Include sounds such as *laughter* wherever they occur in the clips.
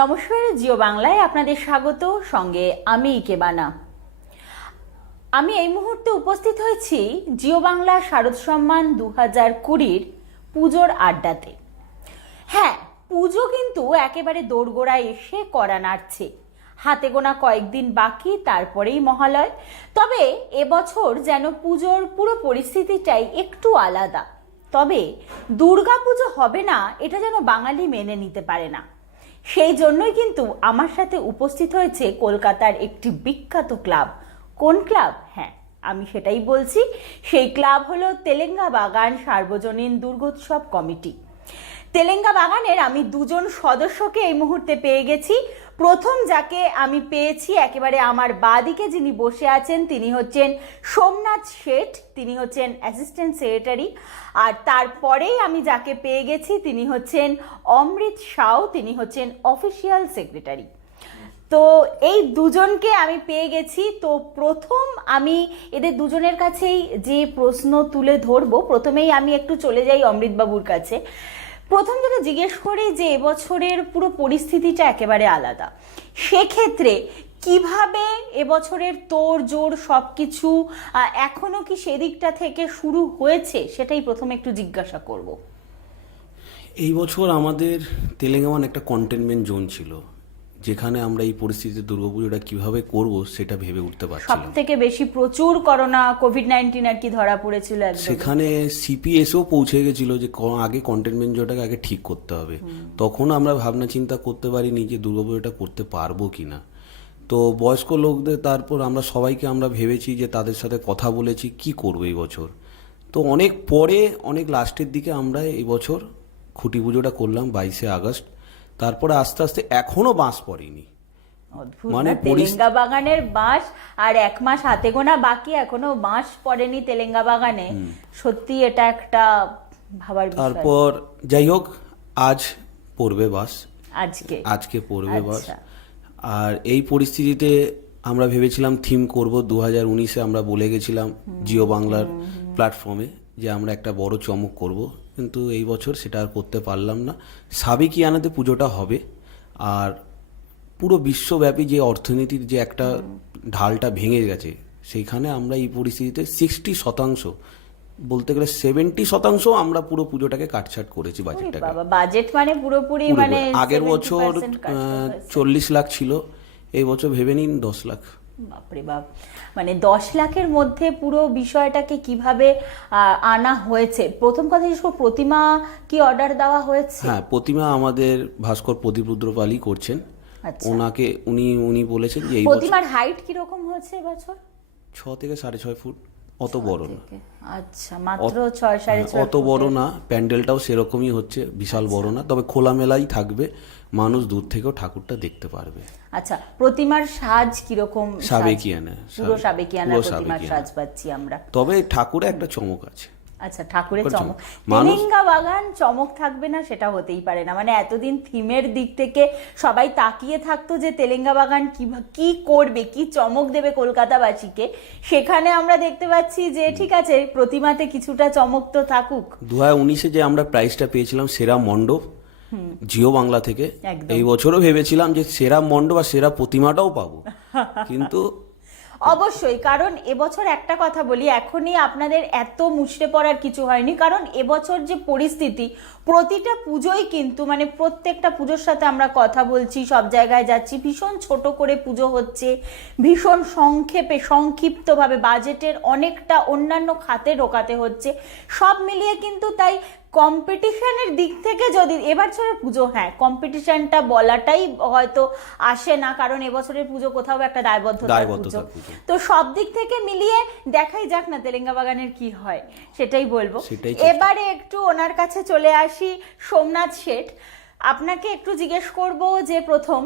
নমস্কার, জিও বাংলায় আপনাদের স্বাগত। সঙ্গে আমি ইকেবানা আমি এই মুহূর্তে উপস্থিত হয়েছি জিও বাংলা শারদ সম্মান দু হাজার কুড়ির পুজোর আড্ডাতে। হ্যাঁ পুজো কিন্তু একেবারে দোরগোড়ায় এসে করা নাড়ছে। হাতে গোনা কয়েকদিন বাকি, তারপরেই মহালয়। তবে এবছর যেন পুজোর পুরো পরিস্থিতিটাই একটু আলাদা। তবে দুর্গা পুজো হবে না, এটা যেন বাঙালি মেনে নিতে পারে না। সেই জন্যই কিন্তু আমার সাথে উপস্থিত হয়েছে কলকাতার একটি বিখ্যাত ক্লাব। কোন ক্লাব? হ্যাঁ আমি সেটাই বলছি। সেই ক্লাব হলো তেলেঙ্গা বাগান সার্বজনীন দুর্গোৎসব কমিটি। তেলেঙ্গা বাগানের আমি দুজন সদস্যকে এই মুহূর্তে পেয়ে গেছি। প্রথম যাকে আমি পেয়েছি একেবারে আমার বাদিকে যিনি বসে আছেন, তিনি হচ্ছেন সোমনাথ শেঠ, তিনি হচ্ছেন অ্যাসিস্ট্যান্ট সেক্রেটারি আর তারপরেই আমি যাকে পেয়ে গেছি, তিনি হচ্ছেন অমৃত সাউ, তিনি হচ্ছেন অফিসিয়াল সেক্রেটারি তো এই দুজনকে আমি পেয়ে গেছি। তো প্রথম আমি এদের দুজনের কাছেই যে প্রশ্ন তুলে ধরবো, প্রথমেই আমি একটু চলে যাই অমৃতবাবুর কাছে। প্রথম যেটা জিজ্ঞেস করি যে এবছরের পুরো পরিস্থিতিটা একেবারে আলাদা। সেক্ষেত্রে কীভাবে এবছরের তোর জোর সব কিছু এখনও কি সেদিকটা থেকে শুরু হয়েছে? সেটাই প্রথমে একটু জিজ্ঞাসা করব। এই বছর আমাদের তেলেঙ্গামান একটা কন্টেনমেন্ট জোন ছিল। যেখানে আমরা এই পরিস্থিতিতে দুর্গাপুজোটা কীভাবে করব সেটা ভেবে উঠতে সব পারছিলাম। থেকে বেশি প্রচুর করোনা কোভিড নাইন্টিন আর কি ধরা পড়েছিল একদম সেখানে সিপিএসও পৌঁছে গেছিল যে ক- আগে কন্টেনমেন্ট জোনটাকে আগে ঠিক করতে হবে। তখন আমরা ভাবনা চিন্তা করতে পারিনি যে দুর্গাপুজোটা করতে পারব কিনা। তো বয়স্ক লোকদের তারপর আমরা সবাইকে আমরা ভেবেছি যে তাদের সাথে কথা বলেছি কি করব এই বছর। তো অনেক পরে অনেক লাস্টের দিকে আমরা এই বছর খুঁটি পুজোটা করলাম বাইশে আগস্ট। তারপরে আস্তে আস্তে এখনও বাঁশ পড়েনি। মানে? তেলেঙ্গা বাগানের বাঁশ আর এক মাস হাতে গোনা বাকি এখনও বাঁশ পড়েনি তেলেঙ্গা বাগানে। সত্যি এটা একটা ভাবার তারপর যাই হোক আজ পড়বে বাস আজকে। আজকে পড়বে বাস আচ্ছা। আর এই পরিস্থিতিতে আমরা ভেবেছিলাম থিম করব দু হাজার উনিশে আমরা বলে গেছিলাম জিও বাংলার প্ল্যাটফর্মে যে আমরা একটা বড় চমক করব। কিন্তু এই বছর সেটা আর করতে পারলাম না। সাবেকিয়ানাতে পুজোটা হবে। আর পুরো বিশ্বব্যাপী যে অর্থনীতির যে একটা ঢালটা ভেঙে গেছে সেইখানে আমরা এই পরিস্থিতিতে সিক্সটি শতাংশ বলতে গেলে সেভেন্টি শতাংশ আমরা পুরো পুজোটাকে কাটছাট করেছি বাজেটটাকে বাজেট মানে পুরোপুরি পুরো মানে আগের বছর চল্লিশ লাখ ছিল এই বছর ভেবে নিন দশ লাখ। বাপরে বাপ। মানে দশ লাখের মধ্যে পুরো বিষয়টাকে কীভাবে আনা হয়েছে? প্রথম কথা জিজ্ঞেস প্রতিমা কি অর্ডার দেওয়া হয়েছে? হ্যাঁ প্রতিমা আমাদের ভাস্কর প্রদীপ রুদ্রপালই করছেন। আচ্ছা। ওনাকে উনি উনি বলেছেন যে প্রতিমার হাইট কীরকম হয়েছে এবছর ছ থেকে সাড়ে ছয় ফুট। অত বড় না। আচ্ছা মাত্র ছয় সাড়ে হ্যাঁ, অত বড় না প্যান্ডেলটাও সেরকমই হচ্ছে বিশাল বড় না। তবে খোলামেলাই থাকবে মানুষ দূর থেকেও ঠাকুরটা দেখতে পারবে। আচ্ছা প্রতিমার সাজ কীরকম? সাবেকিয়ানা, পুরো সাবে- সাবেকিয়ানা প্রতিমার সাজ পাচ্ছি আমরা। তবে ঠাকুরে একটা চমক আছে। আচ্ছা ঠাকুরের চমক। তেলেঙ্গা বাগান চমক থাকবে না সেটা হতেই পারে না। মানে এতদিন থিমের দিক থেকে সবাই তাকিয়ে থাকতো যে তেলেঙ্গা বাগান কি কি করবে কি চমক দেবে কলকাতাবাসীকে। সেখানে আমরা দেখতে পাচ্ছি যে ঠিক আছে প্রতিমাতে কিছুটা চমক তো থাকুক। দু হাজার উনিশে যে আমরা প্রাইজটা পেয়েছিলাম সেরা মণ্ডপ জিও বাংলা থেকে। এই বছরও ভেবেছিলাম যে সেরা মণ্ডপ আর সেরা প্রতিমাটাও পাবো। *laughs* কিন্তু অবশ্যই, কারণ এবছর একটা কথা বলি, এখনই আপনাদের এত মুচড়ে পড়ার কিছু হয়নি, কারণ এবছর যে পরিস্থিতি, প্রতিটা পুজোই কিন্তু মানে প্রত্যেকটা পুজোর সাথে আমরা কথা বলছি, সব জায়গায় যাচ্ছি, ভীষণ ছোট করে পুজো হচ্ছে, ভীষণ সংক্ষেপে, সংক্ষিপ্তভাবে বাজেটের অনেকটা অন্যান্য খাতে ঢোকাতে হচ্ছে, সব মিলিয়ে কিন্তু তাই কম্পিটিশনের দিক থেকে যদি এবছরের পুজো হ্যাঁ কম্পিটিশনটা বলাটাই হয়তো আসে না কারণ এবছরের পুজো কোথাও একটা পুজো। পুজো। তো সব দিক থেকে মিলিয়ে দেখাই যাক না তেলেঙ্গা বাগানের কি হয় সেটাই বলব। এবারে একটু ওনার কাছে চলে আসি সোমনাথ শেঠ। আপনাকে একটু জিজ্ঞেস করব যে প্রথম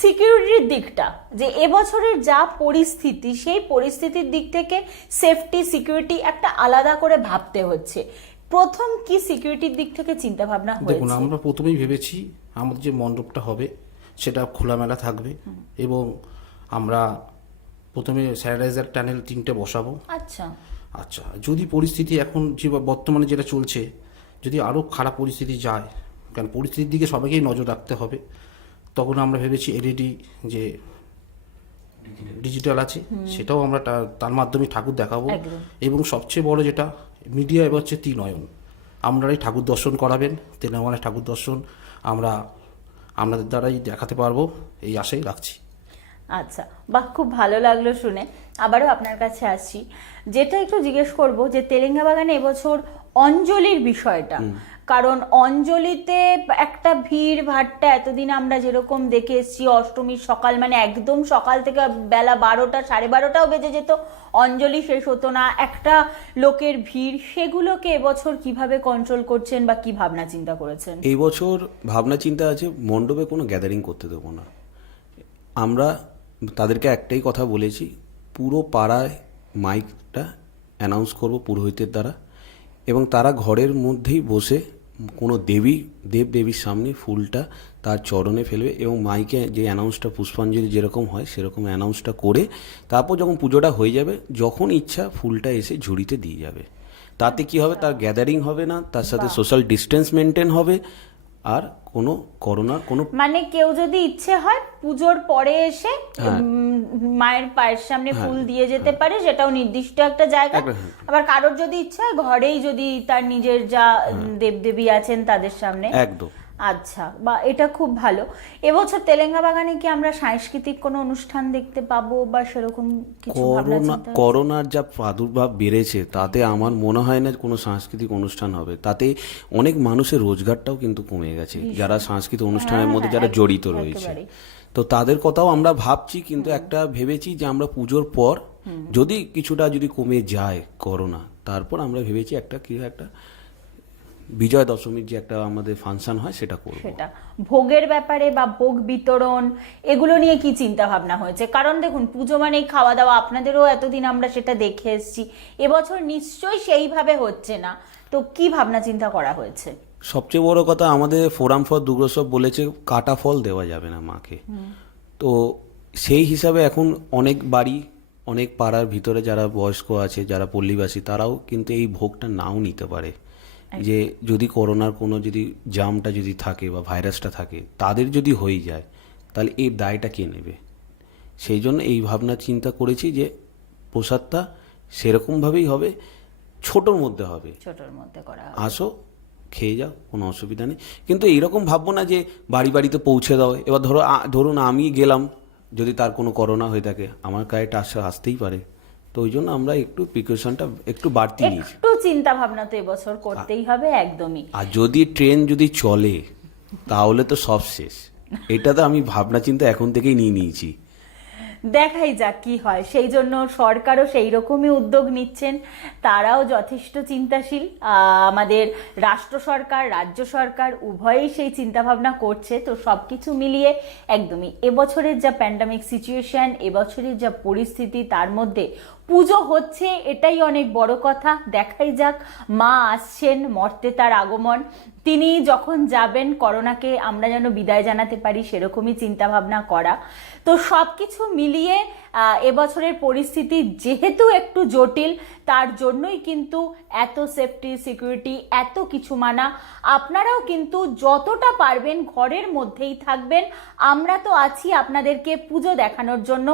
সিকিউরিটির দিকটা যে এবছরের যা পরিস্থিতি সেই পরিস্থিতির দিক থেকে সেফটি সিকিউরিটি একটা আলাদা করে ভাবতে হচ্ছে। প্রথম কি সিকিউরিটির দিক থেকে চিন্তা ভাবনা দেখুন আমরা প্রথমেই ভেবেছি আমাদের যে মণ্ডপটা হবে সেটা খোলামেলা থাকবে এবং আমরা প্রথমে স্যানিটাইজার টানেল তিনটে বসাবো। আচ্ছা। আচ্ছা যদি পরিস্থিতি এখন যে বর্তমানে যেটা চলছে যদি আরও খারাপ পরিস্থিতি যায় কারণ পরিস্থিতির দিকে সবাইকেই নজর রাখতে হবে তখন আমরা ভেবেছি এলইডি যে ডিজিটাল আছে সেটাও আমরা তার মাধ্যমে ঠাকুর দেখাবো এবং সবচেয়ে বড় যেটা মিডিয়া এবার হচ্ছে ত্রিনয়ন। আপনারাই ঠাকুর দর্শন করাবেন তেলেঙ্গানায় ঠাকুর দর্শন আমরা আপনাদের দ্বারাই দেখাতে পারব। এই আশাই রাখছি। আচ্ছা বাহ খুব ভালো লাগল শুনে। আবারও আপনার কাছে আসছি। যেটা একটু জিজ্ঞেস করব যে তেলেঙ্গা বাগানে এবছর অঞ্জলির বিষয়টা কারণ অঞ্জলিতে একটা ভিড় ভাট্টা এতদিন আমরা যেরকম দেখে এসেছি, অষ্টমীর সকাল মানে একদম সকাল থেকে বেলা বারোটা, সাড়ে বারোটাও বেজে যেত, অঞ্জলি শেষ হতো না। একটা লোকের ভিড়, সেগুলোকে এবছর কীভাবে কন্ট্রোল করছেন বা কি ভাবনা চিন্তা করেছেন? এই বছর ভাবনা চিন্তা আছে, মণ্ডপে কোনো গ্যাদারিং করতে দেবো না। আমরা তাদেরকে একটাই কথা বলেছি, পুরো পাড়ায় মাইকটা অ্যানাউন্স করব পুরোহিতের দ্বারা এবং তারা ঘরের মধ্যেই বসে কোনো দেবী দেব দেবীর সামনে ফুলটা তার চরণে ফেলবে এবং মাইকে যে অ্যানাউন্সটা পুষ্পাঞ্জলি যেরকম হয় সেরকম অ্যানাউন্সটা করে তারপর যখন পুজোটা হয়ে যাবে যখন ইচ্ছা ফুলটা এসে ঝুড়িতে দিয়ে যাবে। তাতে কি হবে? তার গ্যাদারিং হবে না তার সাথে সোশ্যাল ডিস্টেন্স মেনটেন হবে আর কোনো করোনার কোনো মানে কেউ যদি ইচ্ছে হয় পুজোর পরে এসে হ্যাঁ। মায়ের পায়ের সামনে ফুল দিয়ে যেতে পারে সেটাও নির্দিষ্ট একটা জায়গা হ্যাঁ। আবার কারোর যদি ইচ্ছে হয় ঘরেই যদি তার নিজের যা হ্যাঁ। দেবদেবী আছেন তাদের সামনে একদম আচ্ছা বা এটা খুব ভালো। এবছর তেলেঙ্গা বাগানে কি আমরা সাংস্কৃতিক কোনো অনুষ্ঠান দেখতে পাবো বা সেরকম কিছু ভাবনা করোনা চিন্তা করোনার যা প্রাদুর্ভাব বেড়েছে তাতে আমার মনে হয় না কোনো সাংস্কৃতিক অনুষ্ঠান হবে। তাতে অনেক মানুষের রোজগারটাও কিন্তু কমে গেছে। যারা সাংস্কৃতিক অনুষ্ঠানের হ্যাঁ, মধ্যে হ্যাঁ, যারা জড়িত রয়েছে। একেবারেই। তো তাদের কথাও আমরা ভাবছি কিন্তু একটা ভেবেছি যে আমরা পুজোর পর যদি কিছুটা যদি কমে যায় করোনা তারপর আমরা ভেবেছি একটা কি একটা বিজয় দশমীর যে একটা আমাদের ফাংশন হয় সেটা করব। সেটা। ভোগের ব্যাপারে বা ভোগ বিতরণ এগুলো নিয়ে কি চিন্তা ভাবনা হয়েছে? কারণ দেখুন পুজো মানেই খাওয়া দাওয়া আপনাদেরও এতদিন আমরা সেটা দেখে এসেছি। এবছর নিশ্চয়ই সেইভাবে হচ্ছে না। তো কি ভাবনা চিন্তা করা হয়েছে? সবচেয়ে বড় কথা আমাদের ফোরাম ফর দুর্গোৎসব বলেছে কাটা ফল দেওয়া যাবে না মাকে। তো সেই হিসাবে এখন অনেক বাড়ি অনেক পাড়ার ভিতরে যারা বয়স্ক আছে যারা পল্লীবাসী তারাও কিন্তু এই ভোগটা নাও নিতে পারে। যে যদি করোনার কোনো যদি জামটা যদি থাকে বা ভাইরাসটা থাকে তাদের যদি হয়ে যায় তাহলে এই দায়টা কে নেবে? সেই জন্য এই ভাবনা চিন্তা করেছি যে প্রসাদটা সেরকমভাবেই হবে ছোটোর মধ্যে হবে। ছোটর মধ্যে করা আসো খেয়ে যাও কোনো অসুবিধা নেই। কিন্তু এইরকম ভাববো না যে বাড়ি বাড়িতে পৌঁছে দাও। এবার ধরো ধরুন আমি গেলাম যদি তার কোনো করোনা হয়ে থাকে আমার গায়ে আসা আসতেই পারে। তো ওই জন্য আমরা একটু প্রিকশনটা একটু বাড়তি নিয়েছি। একটু চিন্তা ভাবনা তো এবছর করতেই হবে একদমই। আর যদি ট্রেন যদি চলে তাহলে তো সব শেষ। এটা তো আমি ভাবনা চিন্তা এখন থেকেই নিয়ে নিয়েছি। দেখাই যাক কি হয়। সেই জন্য সরকারও সেই রকমই উদ্যোগ নিচ্ছেন। তারাও যথেষ্ট চিন্তাশীল। আমাদের রাষ্ট্র সরকার রাজ্য সরকার উভয়েই সেই চিন্তাভাবনা করছে। তো সব কিছু মিলিয়ে একদমই। এবছরের যা প্যান্ডামিক সিচুয়েশন এবছরের যা পরিস্থিতি তার মধ্যে পুজো হচ্ছে, এটাই অনেক বড় কথা। দেখাই যাক, মা আসছেন মর্তে তার আগমন। তিনি যখন যাবেন, করোনাকে আমরা যেন বিদায় জানাতে পারি, সেরকমই চিন্তাভাবনা করা। তো সব কিছু মিলিয়ে এবছরের পরিস্থিতি যেহেতু একটু জটিল, তার জন্যই কিন্তু এত সেফটি সিকিউরিটি এত কিছু মানা। আপনারাও কিন্তু যতটা পারবেন ঘরের মধ্যেই থাকবেন। আমরা তো আছি আপনাদেরকে পুজো দেখানোর জন্য।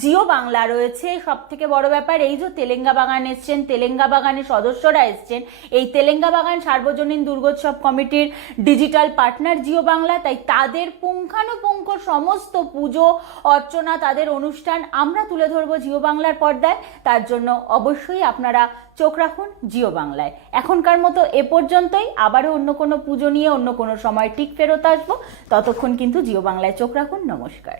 জিও বাংলা রয়েছে। সব থেকে বড় ব্যাপার, এই যে তেলেঙ্গা বাগান এসছেন তেলেঙ্গা বাগানের সদস্যরা এসছেন। এই তেলেঙ্গা বাগান সার্বজনীন দুর্গোৎসব কমিটির ডিজিটাল পার্টনার জিও বাংলা। তাই তাদের পুঙ্খানুপুঙ্খ সমস্ত পুজো, অর্চনা, তাদের অনুষ্ঠান আমরা তুলে ধরবো জিও বাংলার পর্দায়। তার জন্য অবশ্যই আপনারা চোখ রাখুন জিও বাংলায়। এখনকার মতো এ পর্যন্তই। আবারও অন্য কোনো পুজো নিয়ে, অন্য কোনো সময় ঠিক ফেরত আসব। ততক্ষণ কিন্তু জিও বাংলায় চোখ রাখুন। নমস্কার।